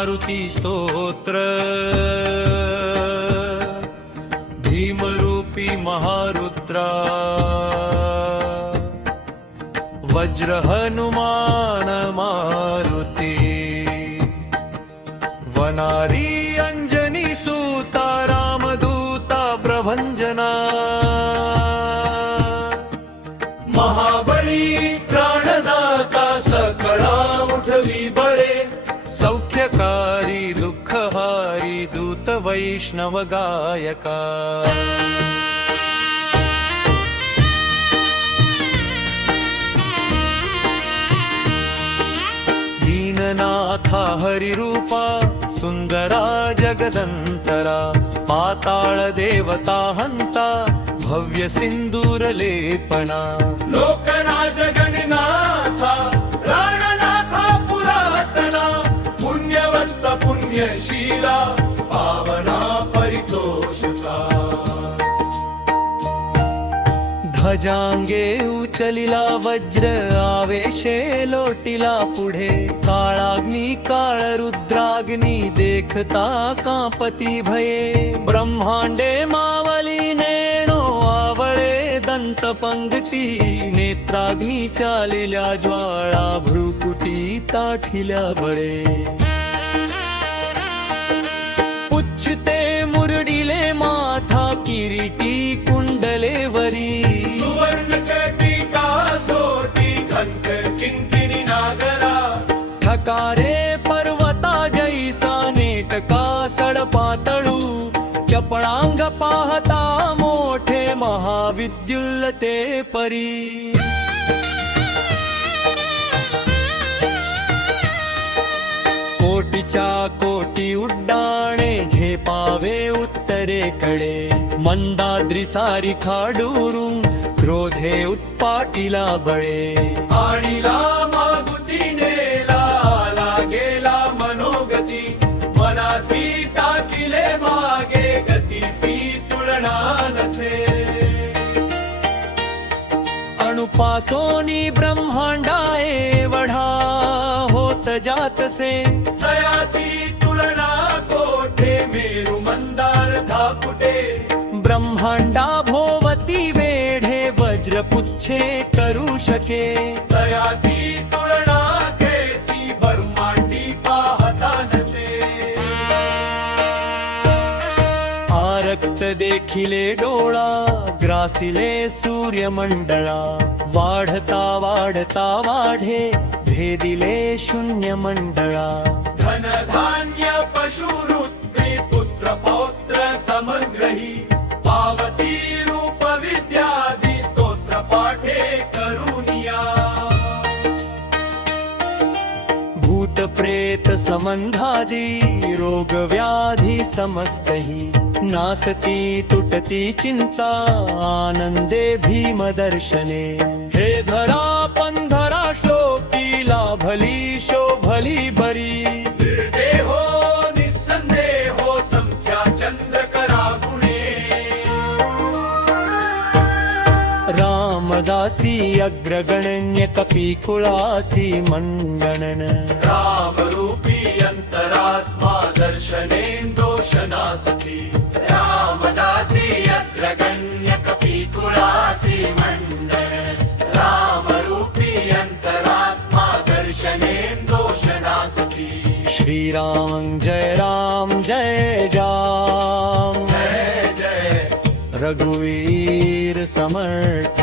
मारुती स्तोत्र भीमरूपी महारुद्रा वज्र हनुमान मारुती वनारी अंजनी सूता रामदूता प्रभंजना महाबली प्राणदाता सकळा उठवी बळे सौख्यकारी दुःखहारी दूत वैष्णव गायका दीननाथा हरिरूपा सुंदरा जगदंतरा पाताळ देवता हंता भव्य सिंदूर लेपना लोकराज गणनाथा प्राणनाथा पुरातना पुण्यवंत पुण्यशीला पावना परितोषका ध्वजांगे उचलिला वज्र आवेशे लोटिला पुढे काळाग्नी काळ रुद्राग्नी देखता कांपती भये ब्रह्मांडे मावली नेणो आवळे दंत पंक्ती नेत्राग्नी चालिल्या ज्वाळा भ्रुकुटी ताठिल्या बळे उच्चते मुरडिले माथा किरीटी कुंडले वरी सुवर्ण चटिका सोटी घंट किंकिणी नागरा ठकारे पर्वता जैसा नेटका सडपातळू चपळांग पाहता मोठे महाविद्युल्ल ते परी कोटीच्या कोटी उड्डाणे झेपावे उत्तरेकडे मंदाद्री सारी खाडूरून क्रोधे उत्पाटीला बळे आणीला मागुती नेला आला गेला मनोगती मनासी टाकिले मागे गतीसी तुलना नसे अणुपासोनी ब्रह्मांडा एवढा होत जातसे तयासी तुलना कोठे मेरु मंदार धाकुटे ब्रह्मांडा भोवती वेढे वज्रपुच्छे करू शके तयासी तुलना केसी ब्रह्मांडी पाहता नसे आरक्त देखिले डोळा ग्रासिले सूर्यमंडळा वाढता वाढता वाढे भेदिले शून्य मंडळा धन धान्य पशुरुद्री पुत्र पौत्र समग्रही पावती रूप विद्यादी स्तोत्र पाठे करुनिया भूत प्रेत संबंधादी रोग व्याधी समस्तही नासती तुटती चिंता आनंदे भीम दर्शने हे धरा पंधरा श्लोकी लाभली शोभली बरी निर्देहो निस्संदेहो संख्या चंद्र करा गुणे रामदासी अग्रगण्य कपिकुळासी मंडनन रामरूपी अंतरात्मा दर्शनेन्दोषनासती रामदासी अग्रगण्य कपिकुळासी मंडन रामरूपी अंतरात्मा दर्शनेन्दोषनासती श्रीराम जय राम जय राम जय जय रघुवीर समर्थ